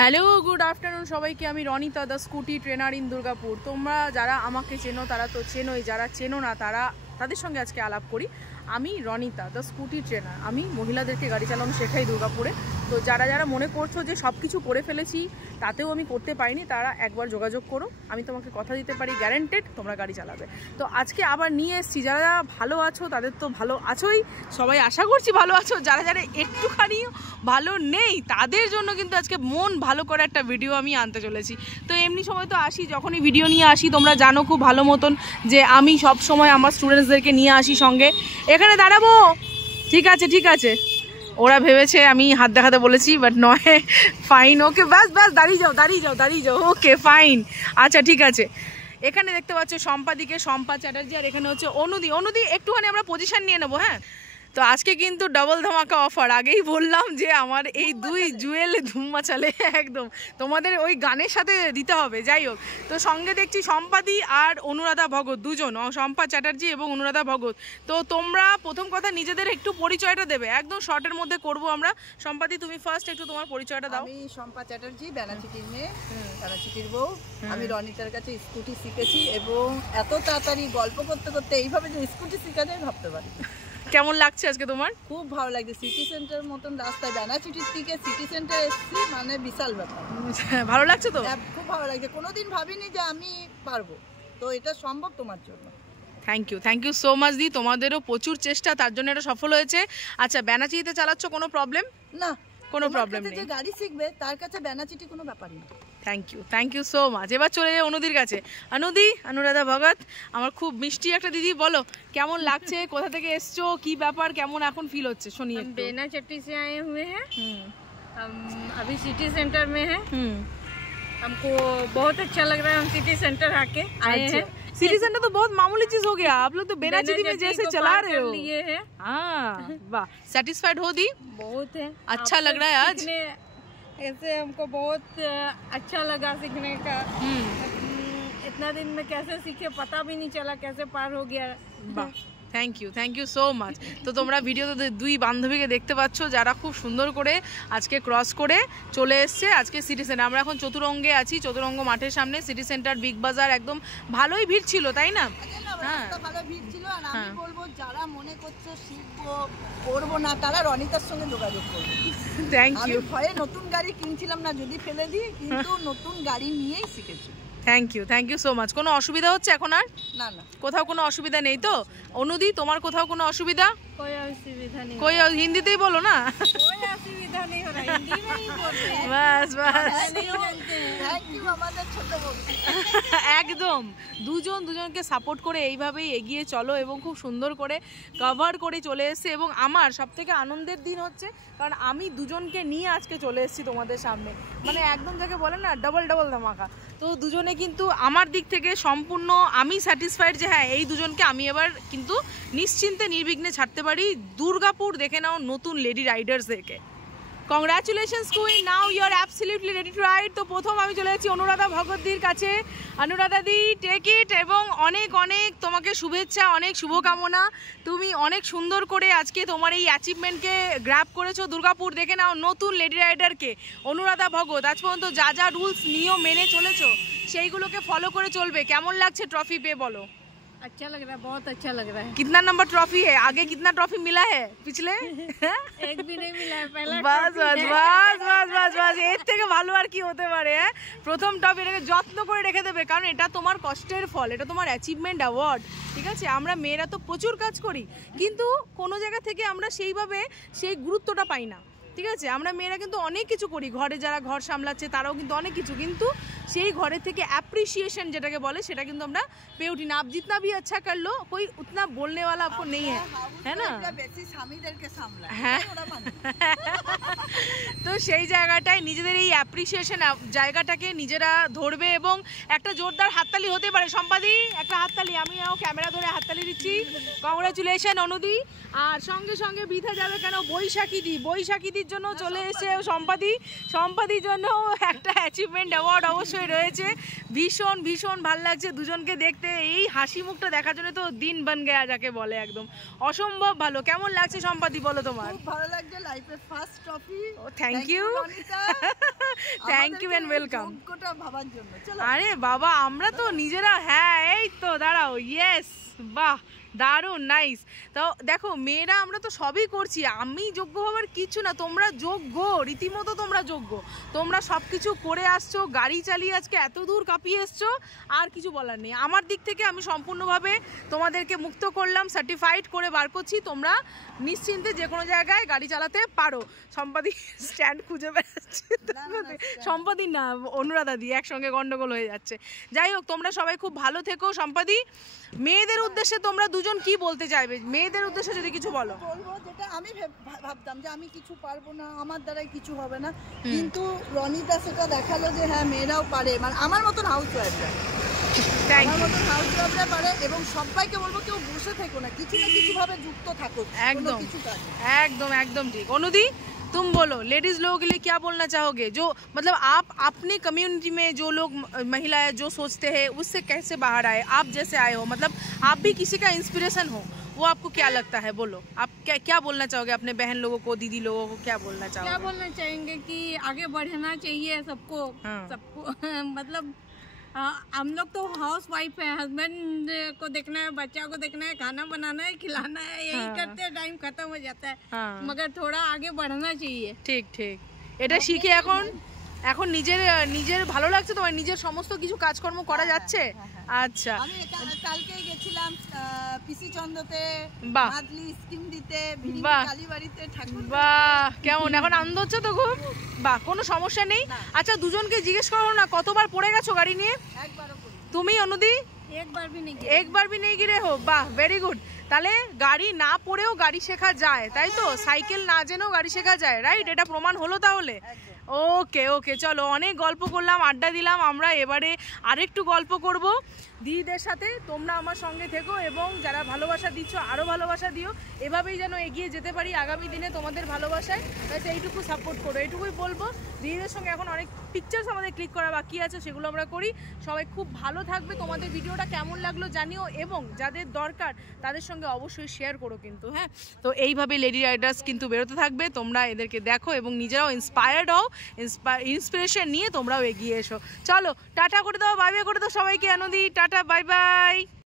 Hello good afternoon সবাইকে। আমি Ronita, the scooty trainer in Durgapur. তোমরা যারা আমাকে চেনো তারা তো চেনোই, যারা চেনো না তাদের সঙ্গে আজকে আলাপ করি। আমি রনিতা, দ্য স্কুটি ট্রেনার। আমি মহিলাদেরকে গাড়ি চালানো শেখাই দুর্গাপুরে। তো যারা যারা মনে করছো যে সব কিছু করে ফেলেছি তাতেও আমি করতে পারিনি, তারা একবার যোগাযোগ করো। আমি তোমাকে কথা দিতে পারি, গ্যারেন্টেড তোমরা গাড়ি চালাবে। তো আজকে আবার নিয়ে এসেছি, যারা যারা ভালো আছো তাদের তো ভালো আছোই, সবাই আশা করছি ভালো আছো। যারা যারা একটুখানি ভালো নেই তাদের জন্য কিন্তু আজকে মন ভালো করে একটা ভিডিও আমি আনতে চলেছি। তো এমনি সময় তো আসি, যখনই ভিডিও নিয়ে আসি তোমরা জানো খুব ভালো মতন যে আমি সব সময় আমার স্টুডেন্টসদেরকে নিয়ে আসি সঙ্গে। এখানে দাঁড়াবো, ঠিক আছে ঠিক আছে। ওরা ভেবেছে আমি হাত দেখাতে বলেছি, বাট নয়। ফাইন, ওকে, ব্যাস ব্যাস, দাঁড়িয়ে যাও দাঁড়িয়ে যাও দাঁড়িয়ে যাও, ওকে ফাইন, আচ্ছা ঠিক আছে। এখানে দেখতে পাচ্ছ সম্পাদিকে, সম্পা চ্যাটার্জি, আর এখানে হচ্ছে অনুদি। অনুদি একটুখানি আমরা পজিশন নিয়ে নেবো, হ্যাঁ। তো আজকে কিন্তু ডাবল ধামাকা অফার। আগেই বললাম যে আমার এই দুই জুয়েল ধুম মাচালে একদম তোমাদের ওই গানের সাথে দিতে হবে। যাই হোক, তো সঙ্গে দেখছি সম্পাদি আর অনুরাধা ভগত, দুজন, সম্পা চ্যাটার্জি এবং অনুরাধা ভগত। তো তোমরা প্রথম কথা নিজেদের একটু পরিচয়টা দেবে, একদম শর্টের মধ্যে করব আমরা। সম্পাদি তুমি ফার্স্ট একটু তোমার পরিচয়টা দাও। আমি সম্পা চ্যাটার্জি, বেনাচিটির মেয়ে, বেনাচিটির বউ। আমি রনিতার কাছে স্কুটি শিখেছি এবং এত তাড়াতাড়ি গল্প করতে করতে এইভাবে যে স্কুটি শিখা যায় ভাবতে পারি। কেমন লাগছে আজকে তোমার? খুব ভালো লাগছে। সিটি সেন্টার মতন রাস্তায় বেনাচিটির থেকে সিটি সেন্টার এসেছি, মানে বিশাল ব্যাপার। ভালো লাগছে তো? খুব ভালো লাগছে। কোনোদিন ভাবিনি যে আমি পারবো, তো এটা সম্ভব তোমার জন্য। থ্যাংক ইউ সো মাচ দি। তোমাদেরও প্রচুর চেষ্টা, তার জন্য এটা সফল হয়েছে। আচ্ছা, বেনাচিতে চালাচ্ছ, কোনো প্রবলেম? না, কোনো প্রবলেম নেই। যে গাড়ি শিখবে তার কাছে বেনাচিটি কোনো ব্যাপার নেই। Thank you so much. এবার চলে যাই অনুদির কাছে। অনুদি, অনুরাধা ভগত, আমার খুব মিষ্টি একটা দিদি, বলো কেমন লাগছে, কোথা থেকে এসছো, কি ব্যাপার, কেমন এখন ফিল হচ্ছে শুনি একটু। बेनाचट्टी से आए हुए हैं, हम अभी सिटी सेंटर में हैं। हमको बहुत अच्छा लग रहा है, हम सिटी सेंटर आके आए हैं। सिटी सेंटर तो बहुत मामूली चीज हो गया, आप लोग तो बेनाचिटी में जैसे चला रहे हो। लिए हैं। हाँ वाह, सेटिस्फाइड हो दी? बहुत है, अच्छा लग रहा है आज। ऐसे हमको बहुत अच्छा लगा सीखने का। इतना दिन में कैसे सीखे पता भी नहीं चला, कैसे पार हो गया। বাহ, থ্যাংক ইউ সো মাচ। তো তোমরা ভিডিওতে দুই বান্ধবীকে দেখতে পাচ্ছ যারা খুব সুন্দর করে আজকে ক্রস করে চলে এসছে আজকে সিটি সেন্টার। আমরা এখন চতুরঙ্গে আছি, চতুরঙ্গ মাঠের সামনে সিটি সেন্টার, বিগ বাজার, একদম ভালোই ভিড় ছিল, তাই না? হ্যাঁ, ভালো ভিড় ছিল। আর আমি বলবো যারা মনে করছো শিখবো করবো না, তারা রনিতার সঙ্গে যোগাযোগ করবে। Thank you. আমি ভয়ে নতুন গাড়ি কিনছিলাম না, যদি ফেলে দিই, কিন্তু নতুন গাড়ি নিয়েই শিখেছি। Thank you so much. কোনো অসুবিধা হচ্ছে এখন আর? না না, কোথাও কোনো অসুবিধা নেই তো? অনুদি, তোমার কোথাও কোনো অসুবিধা? कोई असुविधा नहीं, কই, হিন্দিতেই বলো না। कोई असुविधा नहीं हो रहा, हिंदी में ही बोल रहे हैं। বাস বাস, থ্যাংক ইউ আমাদের ছোট বন্ধু। একদম দুজনকে সাপোর্ট করে এইভাবেই এগিয়ে চলো এবং খুব সুন্দর করে কভার করে চলে এসেছে। এবং আমার সবথেকে আনন্দের দিন হচ্ছে কারণ আমি দুজনকে নিয়ে আজকে চলে এসেছি তোমাদের সামনে, মানে একদম যাকে বলে না ডাবল ধামাকা। তো দুজনে কিন্তু আমার দিক থেকে সম্পূর্ণ আমি স্যাটিসফাইড যে হ্যাঁ, এই দুজনকে আমি এবার কিন্তু নিশ্চিন্তে নির্বিঘ্নে ছাড়তে পারি। দুর্গাপুর দেখে নাও নতুন লেডি রাইডার্সদেরকে। Congratulations queen, now you are absolutely ready to ride. তো প্রথম আমি চলে যাচ্ছি অনুরাধা ভগতদির কাছে। অনুরাধা দি, টেক ইট, এবং অনেক অনেক তোমাকে শুভেচ্ছা, অনেক শুভকামনা। তুমি অনেক সুন্দর করে আজকে তোমার এই অ্যাচিভমেন্টকে গ্র্যাব করেছো। দুর্গাপুর দেখে নাও নতুন লেডি রাইডারকে অনুরাধা ভগত। আজ পর্যন্ত যা যা রুলস নিয়ম মেনে চলেছো সেইগুলোকে ফলো করে চলবে। কেমন লাগছে ট্রফি পেয়ে, বলো? अच्छा लग रहा है, बहुत अच्छा लग रहा है। कितना नंबर ट्रॉफी है, आगे कितना ट्रॉफी मिला है पिछले? एक भी नहीं मिला है, पहला বাস বাস বাস বাস বাস বাস, এর থেকে ভালো আর কি হতে পারে। হ্যাঁ, প্রথম ট্রফি এটাকে যত্ন করে রেখে দেবে, কারণ এটা তোমার কষ্টের ফল, এটা তোমার অ্যাচিভমেন্ট অ্যাওয়ার্ড। ঠিক আছে, আমরা মেয়েরা তো প্রচুর কাজ করি, কিন্তু কোনো জায়গা থেকে আমরা সেইভাবে সেই গুরুত্বটা পাই না। ঠিক আছে, আমরা মেয়েরা কিন্তু অনেক কিছু করি, ঘরে যারা ঘর সামলাচ্ছে তারাও কিন্তু অনেক কিছু, কিন্তু সেই ঘরের থেকে অ্যাপ্রিসিয়েশন যেটাকে বলে সেটা কিন্তু আমরা পেয়ে উঠি না। आप जितना भी अच्छा कर लो, कोई उतना बोलने वाला आपको नहीं है, है ना? বেশি স্বামীদেরকে সামলায়, হ্যাঁ, তো সেই জায়গাটায় নিজেদের এই অ্যাপ্রিসিয়েশন জায়গাটাকে নিজেরা ধরবে এবং একটা জোরদার হাততালি হতে পারে। সম্পাদি, একটা হাততালি, আমিও ক্যামেরা ধরে হাততালি দিচ্ছি। কংগ্রাচুলেশন অনুদি। আর সঙ্গে সঙ্গে বৃথা যাবে কেন, বৈশাখীদির জন্য চলে এসে সম্পাদির জন্য একটা অ্যাচিভমেন্ট অ্যাওয়ার্ড অবশ্যই রয়েছে। ভীষণ ভীষণ ভালো লাগছে দুজনকে দেখতে, এই হাসি মুখটা দেখার জন্য তো দিন বান গয়া যাকে বলে, একদম অসম্ভব ভালো। কেমন লাগছে সম্পাদি বলো তোমার? খুব ভালো লাগছে, লাইফের first trophy. Thank you thank you and welcome. যোগ্যটা ভাবার জন্য চলো। আরে বাবা আমরা তো নিজেরা, হ্যাঁ এই তো দাঁড়াও, ইয়েস বাহ দারুণ নাইস। তো দেখো মেয়েরা আমরা তো সবই করছি, আমি যোগ্য হওয়ার কিছু না, তোমরা যোগ্য, রীতিমতো তোমরা যোগ্য। তোমরা সব কিছু করে আসছো, গাড়ি চালিয়ে আজকে এত দূর কাঁপিয়ে এসছো, আর কিছু বলার নেই। আমার দিক থেকে আমি সম্পূর্ণভাবে তোমাদেরকে মুক্ত করলাম, সার্টিফাইড করে বার করছি, তোমরা নিশ্চিন্তে যে কোনো জায়গায় গাড়ি চালাতে পারো। সম্পাদি স্ট্যান্ড খুঁজে বেড়াচ্ছে, সম্পাদি না অনুরাধা দি, একসঙ্গে গন্ডগোল হয়ে যাচ্ছে। যাই হোক তোমরা সবাই খুব ভালো থেকো। সম্পাদি মেয়েদের উদ্দেশ্যে তোমরা দুজন কি বলতে চাইবে? মেয়েদের উদ্দেশ্যে যদি কিছু বলো। বলবো যেটা আমি ভাবতাম যে আমি কিছু পারবো না, আমার দ্বারাই কিছু হবে না, কিন্তু রনিতা সেটা দেখালো যে হ্যাঁ মেয়েরাও পারে, মানে আমার মতন হাউসওয়াইফরা, আমার মতন হাউসওয়াইফরা পারে। এবং সবাইকে বলবো কেউ বসে থেকো না, কিছু না কিছু ভাবে যুক্ত থাকো, একদম কিছু কাজ। एकदम एकदम ठीक। অনুদি तुम बोलो लेडीज लोगों के लिए क्या बोलना चाहोगे, जो मतलब आप अपनी कम्युनिटी में जो लोग महिलाएं जो सोचते हैं उससे कैसे बाहर आए, आप जैसे आए हो, मतलब आप भी किसी का इंस्पिरेशन हो, वो आपको क्या लगता है? बोलो आप क्या क्या बोलना चाहोगे अपने बहन लोगों को, दीदी लोगों को क्या बोलना चाहोगे? क्या बोलना चाहेंगे कि आगे बढ़ना चाहिए सबको, हाँ। सबको मतलब हम लोग तो हाउस वाइफ है, हस्बैंड को देखना है, बच्चा को देखना है, खाना बनाना है, खिलाना है, यही हाँ। करते टाइम खत्म हो जाता है। हाँ। मगर थोड़ा आगे बढ़ना चाहिए। ঠিক ঠিক, এটা শিখে এখন এখন নিজের নিজের ভালো লাগছে, তোমার নিজের সমস্ত কিছু কাজকর্ম করা যাচ্ছে। আচ্ছা আমি কালকে গেছিলাম পিসি চন্দ্রতে, বাহ। মাদলি স্কিম দিতে, বাহ। কালীবাড়িতে ঠাকুর। বাহ কেমন এখন আনন্দ হচ্ছে তো খুব? বাহ কোনো সমস্যা নেই। আচ্ছা দুজনকে জিজ্ঞেস করো না কতবার পড়ে গেছো গাড়ি নিয়ে? একবারও করি। তুমি অনুদি? एक बार भी नहीं एक बार भी नहीं गिरे हो? বাহ ভেরি গুড। তাহলে গাড়ি না পড়েও গাড়ি শেখা যায়, তাই তো? সাইকেল না জেনেও গাড়ি শেখা যায়, রাইট? এটা প্রমাণ হলো তাহলে। ওকে ওকে চলো, অনেক গল্প করলাম, আড্ডা দিলাম, আমরা এবারে আরেকটু গল্প করব দিদিদের সাথে। তোমরা আমার সঙ্গে থেকো এবং যারা ভালোবাসা দিচ্ছ আরও ভালোবাসা দিও, এভাবেই যেন এগিয়ে যেতে পারি আগামী দিনে তোমাদের ভালোবাসায়। ব্যাস এইটুকু সাপোর্ট করো, এইটুকুই বলবো। দিদিদের সঙ্গে এখন অনেক পিকচার্স আমাদের ক্লিক করা বাকি আছে, সেগুলো আমরা করি। সবাই খুব ভালো থাকবে, তোমাদের ভিডিওটা কেমন লাগলো জানিও, এবং যাদের দরকার তাদের সঙ্গে অবশ্যই শেয়ার করো কিন্তু, হ্যাঁ? তো এইভাবে লেডি রাইডার্স কিন্তু বেরোতে থাকবে, তোমরা এদেরকে দেখো এবং নিজেরাও ইন্সপায়ার্ড হও, ইন্সপিরেশন নিয়ে তোমরাও এগিয়ে এসো। চলো টাটা করে দাও, বাই বাই করে দাও সবাইকে। Anandi tata, bye bye.